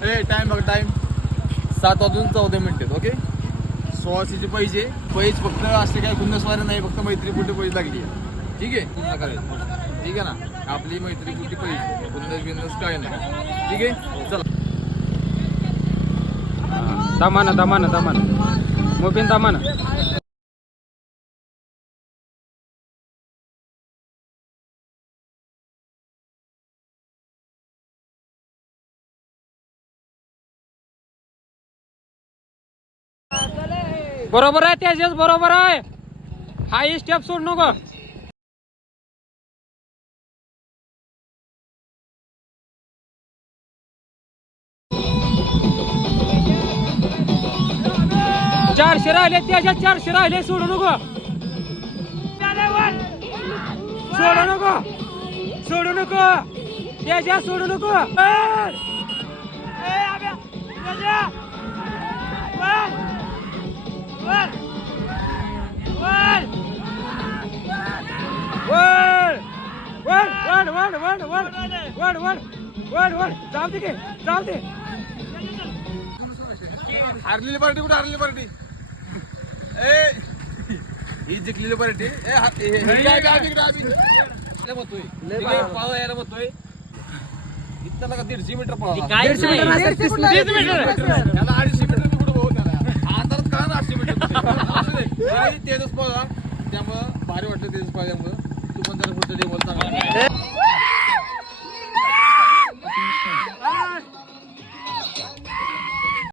Time बघ time 7:14 okay. 1600चे पैसे फक्त असे काय गुन्हेस्वारी नाही, फक्त मैत्रीपोटी पैसे लागली. ठीक आहे तुमच्या करायचं ठीक आहे ना. आपली मैत्रीपोटी पैसे गुन्हेस काय नाही. ठीक आहे चला. दमानं मोबिन दमानं. बरोबर आहे त्याच्याच बरोबर आहे. हाय स्टेप सोड नको. चारशे राहिले त्याच्यात 400 राहिले. सोडू नको त्याच्यात सोडू नको. जाऊ दे. हारलेली पार्टी कुठे? हारलेली पार्टी ही जिंकलेली पार्टी. यायला म्हणतोय इथं नका 150 मीटर पळा. 150 मीटर. त्याला 250 मीटर कुठं भाऊ त्याला आता का 800 मीटर तेजस पळा. त्यामुळं भारी वाटलं तेजस पळाल्यामुळं. तू पण जरा पुढच्या टेबल चांगला